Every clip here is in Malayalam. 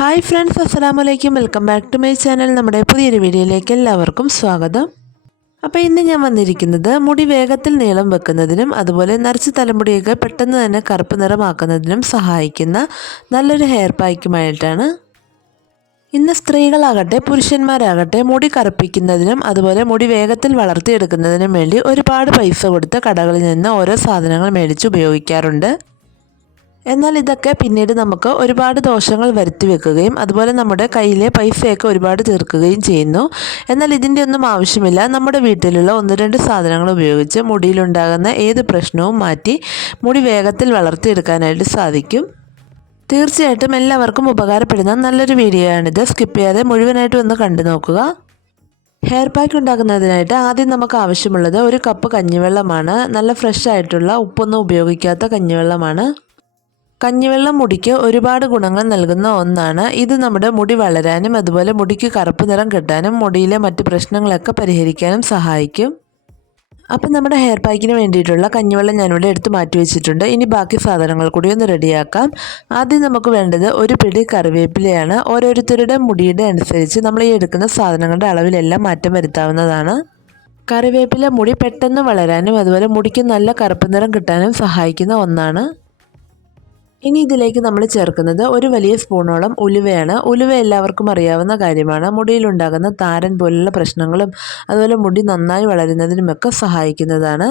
ഹായ് ഫ്രണ്ട്സ് അസ്സലാമു അലൈക്കും welcome back to my channel നമ്മുടെ പുതിയൊരു വീഡിയോയിലേക്ക് എല്ലാവർക്കും സ്വാഗതം. അപ്പോൾ ഇന്ന് ഞാൻ വന്നിരിക്കുന്നത് മുടി വേഗത്തിൽ നീളം വെക്കുന്നതിനും അതുപോലെ നരച്ച തലമുടിയൊക്കെ പെട്ടെന്ന് തന്നെ കറുപ്പ് നിറമാക്കുന്നതിനും സഹായിക്കുന്ന നല്ലൊരു ഹെയർ പായ്ക്കുമായിട്ടാണ് ഇന്ന് സ്ത്രീകളാകട്ടെ പുരുഷന്മാരാകട്ടെ മുടി കറുപ്പിക്കുന്നതിനും അതുപോലെ മുടി വേഗത്തിൽ വളർത്തിയെടുക്കുന്നതിനും വേണ്ടി ഒരുപാട് പൈസ കൊടുത്ത് കടകളിൽ നിന്ന് ഓരോ സാധനങ്ങൾ മേടിച്ച് ഉപയോഗിക്കാറുണ്ട്. എന്നാൽ ഇതൊക്കെ പിന്നീട് നമുക്ക് ഒരുപാട് ദോഷങ്ങൾ വരുത്തി വെക്കുകയും അതുപോലെ നമ്മുടെ കയ്യിലെ പൈസയൊക്കെ ഒരുപാട് തീർക്കുകയും ചെയ്യുന്നു. എന്നാൽ ഇതിന്റെ ഒന്നും ആവശ്യമില്ല. നമ്മുടെ വീട്ടിലുള്ള ഒന്ന് രണ്ട് സാധനങ്ങൾ ഉപയോഗിച്ച് മുടിയിലുണ്ടാകുന്ന ഏത് പ്രശ്നവും മാറ്റി മുടി വേഗത്തിൽ വളർത്തിയെടുക്കാനായിട്ട് സാധിക്കും. തീർച്ചയായിട്ടും എല്ലാവർക്കും ഉപകാരപ്പെടുന്ന നല്ലൊരു വീഡിയോ ആണിത്. സ്കിപ്പ് ചെയ്യാതെ മുഴുവനായിട്ടും ഒന്ന് കണ്ടു നോക്കുക. ഹെയർ പാക്ക് ഉണ്ടാക്കുന്നതിനായിട്ട് ആദ്യം നമുക്ക് ആവശ്യമുള്ളത് ഒരു കപ്പ് കഞ്ഞിവെള്ളമാണ്. നല്ല ഫ്രഷ് ആയിട്ടുള്ള ഉപ്പൊന്നും ഉപയോഗിക്കാത്ത കഞ്ഞിവെള്ളമാണ്. കഞ്ഞിവെള്ളം മുടിക്ക് ഒരുപാട് ഗുണങ്ങൾ നൽകുന്ന ഒന്നാണ്. ഇത് നമ്മുടെ മുടി വളരാനും അതുപോലെ മുടിക്ക് കറുപ്പ് നിറം കിട്ടാനും മുടിയിലെ മറ്റ് പ്രശ്നങ്ങളൊക്കെ പരിഹരിക്കാനും സഹായിക്കും. അപ്പം നമ്മുടെ ഹെയർ പാക്കിന് വേണ്ടിയിട്ടുള്ള കഞ്ഞിവെള്ളം ഞാനിവിടെ എടുത്ത് മാറ്റി വെച്ചിട്ടുണ്ട്. ഇനി ബാക്കി സാധനങ്ങൾ കൂടി ഒന്ന് റെഡിയാക്കാം. ആദ്യം നമുക്ക് വേണ്ടത് ഒരു പിടി കറിവേപ്പിലയാണ്. ഓരോരുത്തരുടെ മുടിയുടെ അനുസരിച്ച് നമ്മൾ ഈ എടുക്കുന്ന സാധനങ്ങളുടെ അളവിലെല്ലാം മാറ്റം വരുത്താവുന്നതാണ്. കറിവേപ്പില മുടി പെട്ടെന്ന് വളരാനും അതുപോലെ മുടിക്ക് നല്ല കറുപ്പ് നിറം കിട്ടാനും സഹായിക്കുന്ന ഒന്നാണ്. ഇനി ഇതിലേക്ക് നമ്മൾ ചേർക്കുന്നത് ഒരു വലിയ സ്പൂണോളം ഉലുവയാണ്. ഉലുവ എല്ലാവർക്കും അറിയാവുന്ന കാര്യമാണ്. മുടിയിലുണ്ടാകുന്ന താരൻ പോലുള്ള പ്രശ്നങ്ങളും അതുപോലെ മുടി നന്നായി വളരുന്നതിനുമൊക്കെ സഹായിക്കുന്നതാണ്.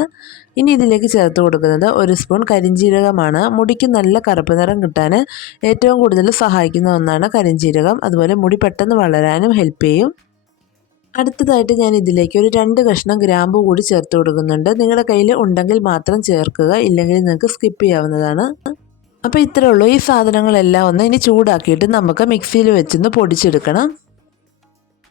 ഇനി ഇതിലേക്ക് ചേർത്ത് കൊടുക്കുന്നത് ഒരു സ്പൂൺ കരിഞ്ചീരകമാണ്. മുടിക്ക് നല്ല കറുപ്പ് നിറം കിട്ടാൻ ഏറ്റവും കൂടുതൽ സഹായിക്കുന്ന ഒന്നാണ് കരിഞ്ചീരകം. അതുപോലെ മുടി പെട്ടെന്ന് വളരാനും ഹെൽപ്പ് ചെയ്യും. അടുത്തതായിട്ട് ഞാൻ ഇതിലേക്ക് ഒരു രണ്ട് കഷ്ണം ഗ്രാമ്പു കൂടി ചേർത്ത് കൊടുക്കുന്നുണ്ട്. നിങ്ങളുടെ കയ്യിൽ ഉണ്ടെങ്കിൽ മാത്രം ചേർക്കുക. ഇല്ലെങ്കിൽ നിങ്ങൾക്ക് സ്കിപ്പ് ചെയ്യാവുന്നതാണ്. അപ്പോൾ ഇത്രേ ഉള്ളൂ. ഈ സാധനങ്ങളെല്ലാം ഒന്ന് ഇനി ചൂടാക്കിയിട്ട് നമുക്ക് മിക്സിയിൽ വെച്ചൊന്ന് പൊടിച്ചെടുക്കണം.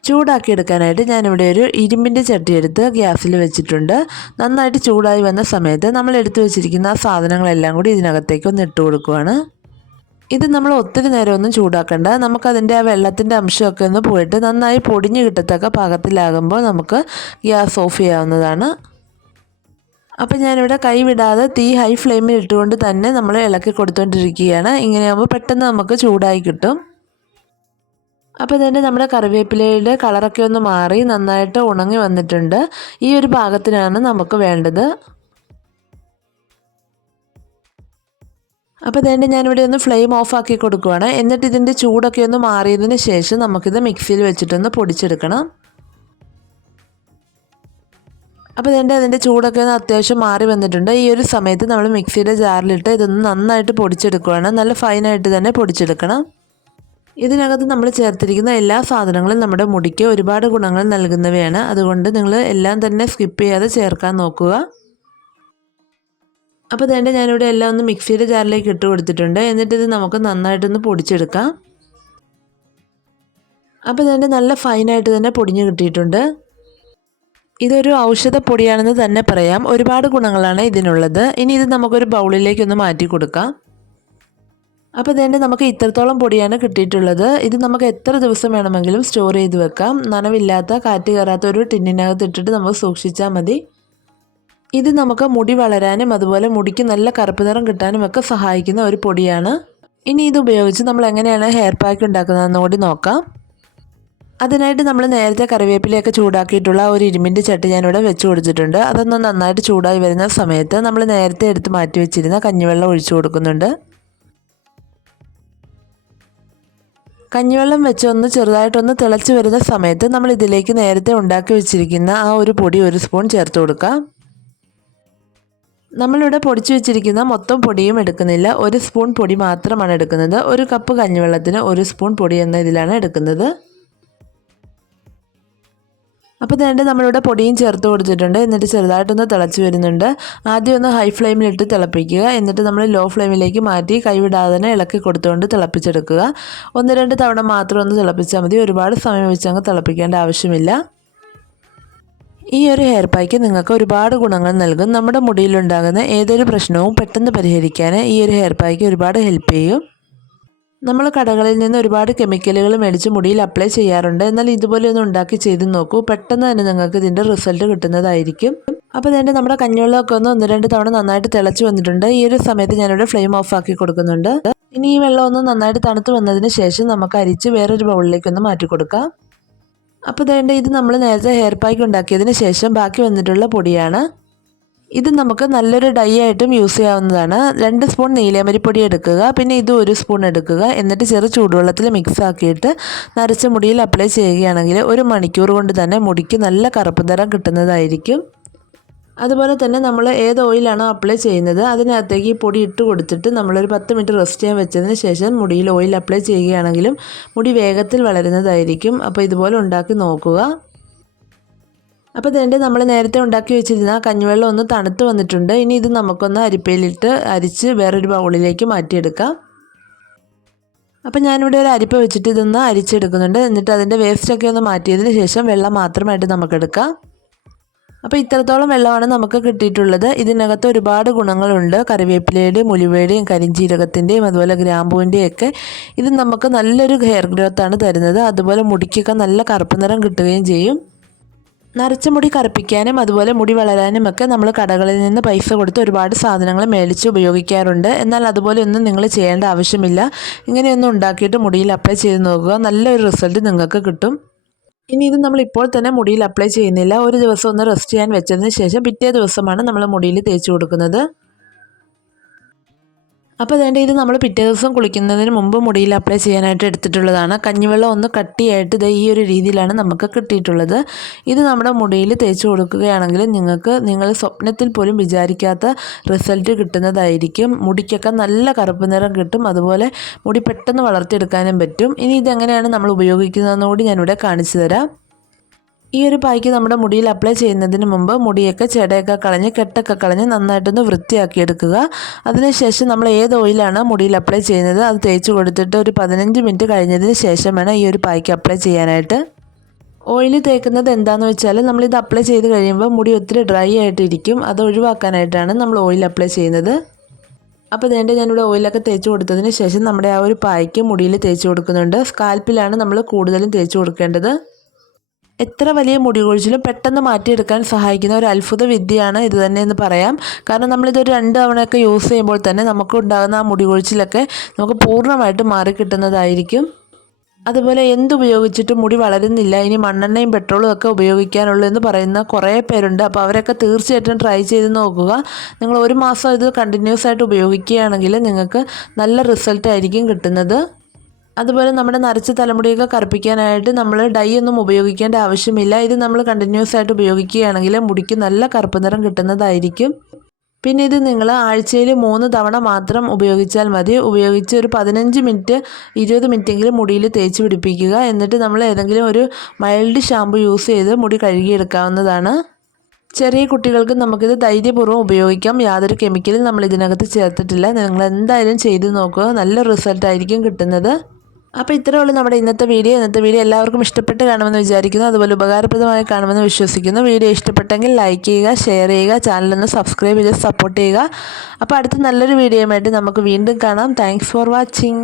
ചൂടാക്കിയെടുക്കാനായിട്ട് ഞാനിവിടെ ഒരു ഇരുമ്പിന്റെ ചട്ടി എടുത്ത് ഗ്യാസിൽ വെച്ചിട്ടുണ്ട്. നന്നായിട്ട് ചൂടായി വന്ന സമയത്ത് നമ്മൾ എടുത്തു വെച്ചിരിക്കുന്ന ആ സാധനങ്ങളെല്ലാം കൂടി ഇതിനകത്തേക്ക് ഒന്ന് ഇട്ട് കൊടുക്കുവാണ്. ഇത് നമ്മൾ ഒത്തിരി നേരമൊന്നും ചൂടാക്കണ്ട. നമുക്കതിന്റെ ആ വെള്ളത്തിന്റെ അംശമൊക്കെ ഒന്ന് പോയിട്ട് നന്നായി പൊടിഞ്ഞ് കിട്ടത്തക്ക പാകത്തിലാകുമ്പോൾ നമുക്ക് ഗ്യാസ് ഓഫ് ചെയ്യാവുന്നതാണ്. അപ്പം ഞാനിവിടെ കൈവിടാതെ തീ ഹൈ ഫ്ലെയിമിൽ ഇട്ടുകൊണ്ട് തന്നെ നമ്മൾ ഇളക്കി കൊടുത്തുകൊണ്ടിരിക്കുകയാണ് ഇങ്ങനെയാകുമ്പോൾ പെട്ടെന്ന് നമുക്ക് ചൂടായി കിട്ടും. അപ്പോൾ തന്നെ നമ്മുടെ കറിവേപ്പിലയുടെ കളറൊക്കെ ഒന്ന് മാറി നന്നായിട്ട് ഉണങ്ങി വന്നിട്ടുണ്ട്. ഈ ഒരു പാകത്തിനാണ് നമുക്ക് വേണ്ടത്. അപ്പോൾ തന്നെ ഞാനിവിടെ ഒന്ന് ഫ്ലെയിം ഓഫ് ആക്കി കൊടുക്കുവാണ്. എന്നിട്ട് ഇതിന്റെ ചൂടൊക്കെ ഒന്ന് മാറിയതിന് ശേഷം നമുക്കിത് മിക്സിയിൽ വെച്ചിട്ടൊന്ന് പൊടിച്ചെടുക്കണം. അപ്പോൾ ഇതിന്റെ അതിന്റെ ചൂടൊക്കെ ഒന്ന് അത്യാവശ്യം മാറി വന്നിട്ടുണ്ട്. ഈ ഒരു സമയത്ത് നമ്മൾ മിക്സിയുടെ ജാറിലിട്ട് ഇതൊന്ന് നന്നായിട്ട് പൊടിച്ചെടുക്കുകയാണ് നല്ല ഫൈനായിട്ട് തന്നെ പൊടിച്ചെടുക്കണം. ഇതിനകത്ത് നമ്മൾ ചേർത്തിരിക്കുന്ന എല്ലാ സാധനങ്ങളും നമ്മുടെ മുടിക്ക് ഒരുപാട് ഗുണങ്ങൾ നൽകുന്നവയാണ്. അതുകൊണ്ട് നിങ്ങൾ എല്ലാം തന്നെ സ്കിപ്പ് ചെയ്യാതെ ചേർക്കാൻ നോക്കുക. അപ്പോൾ ഇതിന്റെ ഞാനിവിടെ എല്ലാം ഒന്ന് മിക്സിയുടെ ജാറിലേക്ക് ഇട്ട് കൊടുത്തിട്ടുണ്ട്. എന്നിട്ട് ഇത് നമുക്ക് നന്നായിട്ടൊന്ന് പൊടിച്ചെടുക്കാം. അപ്പോൾ ഇതിന്റെ നല്ല ഫൈനായിട്ട് തന്നെ പൊടിഞ്ഞ് കിട്ടിയിട്ടുണ്ട്. ഇതൊരു ഔഷധപ്പൊടിയാണെന്ന് തന്നെ പറയാം. ഒരുപാട് ഗുണങ്ങളാണ് ഇതിനുള്ളത്. ഇനി ഇത് നമുക്കൊരു ബൗളിലേക്കൊന്ന് മാറ്റി കൊടുക്കാം. അപ്പോൾ ഇതേണ്ട നമുക്ക് ഇത്രത്തോളം പൊടിയാണ് കിട്ടിയിട്ടുള്ളത്. ഇത് നമുക്ക് എത്ര ദിവസം വേണമെങ്കിലും സ്റ്റോർ ചെയ്ത് വെക്കാം. നനവില്ലാത്ത കാറ്റ് കയറാത്ത ഒരു ടിന്നിനകത്ത് ഇട്ടിട്ട് നമുക്ക് സൂക്ഷിച്ചാൽ മതി. ഇത് നമുക്ക് മുടി വളരാനും അതുപോലെ മുടിക്ക് നല്ല കറുപ്പ് നിറം കിട്ടാനും ഒക്കെ സഹായിക്കുന്ന ഒരു പൊടിയാണ്. ഇനി ഇത് ഉപയോഗിച്ച് നമ്മൾ എങ്ങനെയാണ് ഹെയർ പാക്ക് ഉണ്ടാക്കുന്നതെന്ന് കൂടി നോക്കാം. അതിനായിട്ട് നമ്മൾ നേരത്തെ കറിവേപ്പിലയൊക്കെ ചൂടാക്കിയിട്ടുള്ള ഒരു ഇരുമ്പിന്റെ ചട്ടി ഞാനിവിടെ വെച്ച് കൊടുത്തിട്ടുണ്ട്. അതൊന്ന് നന്നായിട്ട് ചൂടായി വരുന്ന സമയത്ത് നമ്മൾ നേരത്തെ എടുത്ത് മാറ്റി വെച്ചിരുന്ന കഞ്ഞിവെള്ളം ഒഴിച്ചു കൊടുക്കുന്നുണ്ട്. കഞ്ഞിവെള്ളം വെച്ച് ഒന്ന് ചെറുതായിട്ടൊന്ന് തിളച്ച് വരുന്ന സമയത്ത് നമ്മൾ ഇതിലേക്ക് നേരത്തെ ഉണ്ടാക്കി വെച്ചിരിക്കുന്ന ആ ഒരു പൊടി ഒരു സ്പൂൺ ചേർത്ത് കൊടുക്കാം. നമ്മളിവിടെ പൊടിച്ചു വെച്ചിരിക്കുന്ന മൊത്തം പൊടിയും എടുക്കുന്നില്ല. ഒരു സ്പൂൺ പൊടി മാത്രമാണ് എടുക്കുന്നത്. ഒരു കപ്പ് കഞ്ഞിവെള്ളത്തിന് ഒരു സ്പൂൺ പൊടി എന്ന ഇതിലാണ് എടുക്കുന്നത്. അപ്പോൾ തന്നെ നമ്മളിവിടെ പൊടിയും ചേർത്ത് കൊടുത്തിട്ടുണ്ട്. എന്നിട്ട് ചെറുതായിട്ടൊന്ന് തിളച്ച് വരുന്നുണ്ട്. ആദ്യം ഒന്ന് ഹൈ ഫ്ലെയിമിലിട്ട് തിളപ്പിക്കുക. എന്നിട്ട് നമ്മൾ ലോ ഫ്ലെയിമിലേക്ക് മാറ്റി കൈവിടാതെ തന്നെ ഇളക്കി കൊടുത്തുകൊണ്ട് തിളപ്പിച്ചെടുക്കുക. ഒന്ന് രണ്ട് തവണ മാത്രം ഒന്ന് തിളപ്പിച്ചാൽ മതി. ഒരുപാട് സമയം വെച്ച് അങ്ങ് തിളപ്പിക്കേണ്ട ആവശ്യമില്ല. ഈ ഒരു ഹെയർ പായ്ക്ക് നിങ്ങൾക്ക് ഒരുപാട് ഗുണങ്ങൾ നൽകും. നമ്മുടെ മുടിയിലുണ്ടാകുന്ന ഏതൊരു പ്രശ്നവും പെട്ടെന്ന് പരിഹരിക്കാൻ ഈ ഒരു ഹെയർ പായ്ക്ക് ഒരുപാട് ഹെൽപ്പ് ചെയ്യും. നമ്മൾ കടകളിൽ നിന്ന് ഒരുപാട് കെമിക്കലുകൾ മേടിച്ച് മുടിയിൽ അപ്ലൈ ചെയ്യാറുണ്ട്. എന്നാൽ ഇതുപോലെ ഒന്ന് ഉണ്ടാക്കി ചെയ്ത് നോക്കൂ. പെട്ടെന്ന് തന്നെ നിങ്ങൾക്ക് ഇതിന്റെ റിസൾട്ട് കിട്ടുന്നതായിരിക്കും. അപ്പോൾ ഇതിന്റെ നമ്മുടെ കഞ്ഞിവെള്ളമൊക്കെ ഒന്ന് ഒന്ന് രണ്ട് തവണ നന്നായിട്ട് തിളച്ച് വന്നിട്ടുണ്ട്. ഈ ഒരു സമയത്ത് ഞാനിവിടെ ഫ്ലെയിം ഓഫ് ആക്കി കൊടുക്കുന്നുണ്ട്. ഇനി ഈ വെള്ളം ഒന്ന് നന്നായിട്ട് തണുത്ത് വന്നതിന് ശേഷം നമുക്ക് അരിച്ച് വേറൊരു ബൗളിലേക്ക് ഒന്ന് മാറ്റി കൊടുക്കാം. അപ്പോൾ ഇതേണ്ട ഇത് നമ്മൾ നേരത്തെ ഹെയർ പാക്ക് ഉണ്ടാക്കിയതിന് ശേഷം ബാക്കി വന്നിട്ടുള്ള പൊടിയാണ്. ഇത് നമുക്ക് നല്ലൊരു ഡൈ ആയിട്ടും യൂസ് ചെയ്യാവുന്നതാണ്. രണ്ട് സ്പൂൺ നീലമരിപ്പൊടി എടുക്കുക പിന്നെ ഇത് ഒരു സ്പൂൺ എടുക്കുക. എന്നിട്ട് ചെറു ചൂടുവെള്ളത്തിൽ മിക്സ് ആക്കിയിട്ട് നരച്ച മുടിയിൽ അപ്ലൈ ചെയ്യുകയാണെങ്കിൽ ഒരു മണിക്കൂർ കൊണ്ട് തന്നെ മുടിക്ക് നല്ല കറുപ്പ് നിറം കിട്ടുന്നതായിരിക്കും. അതുപോലെ തന്നെ നമ്മൾ ഏത് ഓയിലാണോ അപ്ലൈ ചെയ്യുന്നത് അതിനകത്തേക്ക് ഈ പൊടി ഇട്ട് കൊടുത്തിട്ട് നമ്മളൊരു പത്ത് മിനിറ്റ് റെസ്റ്റ് ചെയ്യാൻ വെച്ചതിന് ശേഷം മുടിയിൽ ഓയിൽ അപ്ലൈ ചെയ്യുകയാണെങ്കിലും മുടി വേഗത്തിൽ വളരുന്നതായിരിക്കും. അപ്പോൾ ഇതുപോലെ ഉണ്ടാക്കി നോക്കുക. അപ്പോൾ ഇതേണ്ട നമ്മൾ നേരത്തെ ഉണ്ടാക്കി വെച്ചിരുന്ന കഞ്ഞിവെള്ളം ഒന്ന് തണുത്ത് വന്നിട്ടുണ്ട്. ഇനി ഇത് നമുക്കൊന്ന് അരിപ്പയിലിട്ട് അരിച്ച് വേറൊരു ബൗളിലേക്ക് മാറ്റിയെടുക്കാം. അപ്പോൾ ഞാനിവിടെ ഒരു അരിപ്പ വെച്ചിട്ട് ഇതൊന്ന് അരിച്ചെടുക്കുന്നുണ്ട്. എന്നിട്ട് അതിന്റെ വേസ്റ്റൊക്കെ ഒന്ന് മാറ്റിയതിന് ശേഷം വെള്ളം മാത്രമായിട്ട് നമുക്കെടുക്കാം. അപ്പോൾ ഇത്രത്തോളം വെള്ളമാണ് നമുക്ക് കിട്ടിയിട്ടുള്ളത്. ഇതിനകത്ത് ഒരുപാട് ഗുണങ്ങളുണ്ട്. കറിവേപ്പിലയുടെയും ഉലുവയുടെയും കരിഞ്ചീരകത്തിന്റെയും അതുപോലെ ഗ്രാമ്പൂവിന്റെയും ഒക്കെ ഇത് നമുക്ക് നല്ലൊരു ഹെയർ ഗ്രോത്താണ് തരുന്നത്. അതുപോലെ മുടിക്കൊക്കെ നല്ല കറുപ്പ് നിറം കിട്ടുകയും ചെയ്യും. നരച്ച മുടി കറുപ്പിക്കാനും അതുപോലെ മുടി വളരാനും ഒക്കെ നമ്മൾ കടകളിൽ നിന്ന് പൈസ കൊടുത്ത് ഒരുപാട് സാധനങ്ങൾ മേടിച്ച് ഉപയോഗിക്കാറുണ്ട്. എന്നാൽ അതുപോലെ ഒന്നും നിങ്ങൾ ചെയ്യേണ്ട ആവശ്യമില്ല. ഇങ്ങനെയൊന്നും ഉണ്ടാക്കിയിട്ട് മുടിയിൽ അപ്ലൈ ചെയ്ത് നോക്കുക. നല്ലൊരു റിസൾട്ട് നിങ്ങൾക്ക് കിട്ടും. ഇനി ഇത് നമ്മൾ ഇപ്പോൾ തന്നെ മുടിയിൽ അപ്ലൈ ചെയ്യുന്നില്ല. ഒരു ദിവസം ഒന്ന് റെസ്റ്റ് ചെയ്യാൻ വെച്ചതിന് ശേഷം പിറ്റേ ദിവസമാണ് നമ്മൾ മുടിയിൽ തേച്ച് കൊടുക്കുന്നത്. അപ്പോൾ അതേണ്ട ഇത് നമ്മൾ പിറ്റേ ദിവസം കുളിക്കുന്നതിന് മുമ്പ് മുടിയിൽ അപ്ലൈ ചെയ്യാനായിട്ട് എടുത്തിട്ടുള്ളതാണ്. കഞ്ഞിവെള്ളം ഒന്ന് കട്ടിയായിട്ട് ഇത് ഈ ഒരു രീതിയിലാണ് നമുക്ക് കിട്ടിയിട്ടുള്ളത്. ഇത് നമ്മുടെ മുടിയിൽ തേച്ച് കൊടുക്കുകയാണെങ്കിൽ നിങ്ങൾക്ക് നിങ്ങൾ സ്വപ്നത്തിൽ പോലും വിചാരിക്കാത്ത റിസൾട്ട് കിട്ടുന്നതായിരിക്കും. മുടിക്കൊക്കെ നല്ല കറുപ്പ് നിറം കിട്ടും. അതുപോലെ മുടി പെട്ടെന്ന് വളർത്തിയെടുക്കാനും പറ്റും. ഇനി ഇതെങ്ങനെയാണ് നമ്മൾ ഉപയോഗിക്കുന്നതെന്ന് കൂടി ഞാനിവിടെ കാണിച്ചു തരാം. ഈ ഒരു പായ്ക്ക് നമ്മുടെ മുടിയിൽ അപ്ലൈ ചെയ്യുന്നതിന് മുമ്പ് മുടിയൊക്കെ ചെടയൊക്കെ കളഞ്ഞ് കെട്ടൊക്കെ കളഞ്ഞ് നന്നായിട്ടൊന്ന് വൃത്തിയാക്കി എടുക്കുക അതിനുശേഷം നമ്മൾ ഏത് ഓയിലാണ് മുടിയിൽ അപ്ലൈ ചെയ്യുന്നത് അത് തേച്ച് കൊടുത്തിട്ട് ഒരു പതിനഞ്ച് മിനിറ്റ് കഴിഞ്ഞതിന് ശേഷം വേണം ഈ ഒരു പായ്ക്ക് അപ്ലൈ ചെയ്യാനായിട്ട്. ഓയിൽ തേക്കുന്നത് എന്താണെന്ന് വെച്ചാൽ നമ്മളിത് അപ്ലൈ ചെയ്ത് കഴിയുമ്പോൾ മുടി ഒത്തിരി ഡ്രൈ ആയിട്ടിരിക്കും. അത് ഒഴിവാക്കാനായിട്ടാണ് നമ്മൾ ഓയിൽ അപ്ലൈ ചെയ്യുന്നത്. അപ്പോൾ ഇതേണ്ട ഞാനിവിടെ ഓയിലൊക്കെ തേച്ച് കൊടുത്തതിന് ശേഷം നമ്മുടെ ആ ഒരു പായ്ക്ക് മുടിയിൽ തേച്ച് കൊടുക്കുന്നുണ്ട്. സ്കാൽപ്പിലാണ് നമ്മൾ കൂടുതലും തേച്ച് കൊടുക്കേണ്ടത്. എത്ര വലിയ മുടി കൊഴിച്ചിലും പെട്ടെന്ന് മാറ്റിയെടുക്കാൻ സഹായിക്കുന്ന ഒരു അത്ഭുത വിദ്യയാണ് ഇത് തന്നെ എന്ന് പറയാം. കാരണം നമ്മളിതൊരു രണ്ട് തവണയൊക്കെ യൂസ് ചെയ്യുമ്പോൾ തന്നെ നമുക്ക് ഉണ്ടാകുന്ന ആ മുടി കൊഴിച്ചിലൊക്കെ നമുക്ക് പൂർണമായിട്ട് മാറിക്കിട്ടുന്നതായിരിക്കും അതുപോലെ എന്തുപയോഗിച്ചിട്ട് മുടി വളരുന്നില്ല. ഇനി മണ്ണെണ്ണയും പെട്രോളും ഒക്കെ ഉപയോഗിക്കാനുള്ളൂ എന്ന് പറയുന്ന കുറേ പേരുണ്ട്. അപ്പോൾ അവരൊക്കെ തീർച്ചയായിട്ടും ട്രൈ ചെയ്ത് നോക്കുക. നിങ്ങൾ ഒരു മാസം ഇത് കണ്ടിന്യൂസ് ആയിട്ട് ഉപയോഗിക്കുകയാണെങ്കിൽ നിങ്ങൾക്ക് നല്ല റിസൾട്ട് ആയിരിക്കും കിട്ടുന്നത്. അതുപോലെ നമ്മുടെ നരച്ച തലമുടിയൊക്കെ കറുപ്പിക്കാനായിട്ട് നമ്മൾ ഡൈ ഒന്നും ഉപയോഗിക്കേണ്ട ആവശ്യമില്ല. ഇത് നമ്മൾ കണ്ടിന്യൂസ് ആയിട്ട് ഉപയോഗിക്കുകയാണെങ്കിൽ മുടിക്ക് നല്ല കറുപ്പ് നിറം കിട്ടുന്നതായിരിക്കും. പിന്നെ ഇത് നിങ്ങൾ ആഴ്ചയിൽ മൂന്ന് തവണ മാത്രം ഉപയോഗിച്ചാൽ മതി. ഉപയോഗിച്ച് ഒരു പതിനഞ്ച് മിനിറ്റ് ഇരുപത് മിനിറ്റെങ്കിലും മുടിയിൽ തേച്ച് പിടിപ്പിക്കുക. എന്നിട്ട് നമ്മൾ ഏതെങ്കിലും ഒരു മൈൽഡ് ഷാമ്പു യൂസ് ചെയ്ത് മുടി കഴുകിയെടുക്കാവുന്നതാണ്. ചെറിയ കുട്ടികൾക്ക് നമുക്കിത് ധൈര്യപൂർവം ഉപയോഗിക്കാം. യാതൊരു കെമിക്കലും നമ്മൾ ഇതിനകത്ത് ചേർത്തിട്ടില്ല. നിങ്ങൾ എന്തായാലും ചെയ്ത് നോക്കുക. നല്ല റിസൾട്ടായിരിക്കും കിട്ടുന്നത്. അപ്പോൾ ഇത്രയേ ഉള്ളൂ നമ്മുടെ ഇന്നത്തെ വീഡിയോ. ഇന്നത്തെ വീഡിയോ എല്ലാവർക്കും ഇഷ്ടപ്പെട്ട് കാണുമെന്ന് വിചാരിക്കുന്നു. അതുപോലെ ഉപകാരപ്രദമായി കാണുമെന്ന് വിശ്വസിക്കുന്നു. വീഡിയോ ഇഷ്ടപ്പെട്ടെങ്കിൽ ലൈക്ക് ചെയ്യുക ഷെയർ ചെയ്യുക ചാനലൊന്ന് സബ്സ്ക്രൈബ് ചെയ്ത് സപ്പോർട്ട് ചെയ്യുക. അപ്പോൾ അടുത്ത നല്ലൊരു വീഡിയോയുമായിട്ട് നമുക്ക് വീണ്ടും കാണാം. Thanks for watching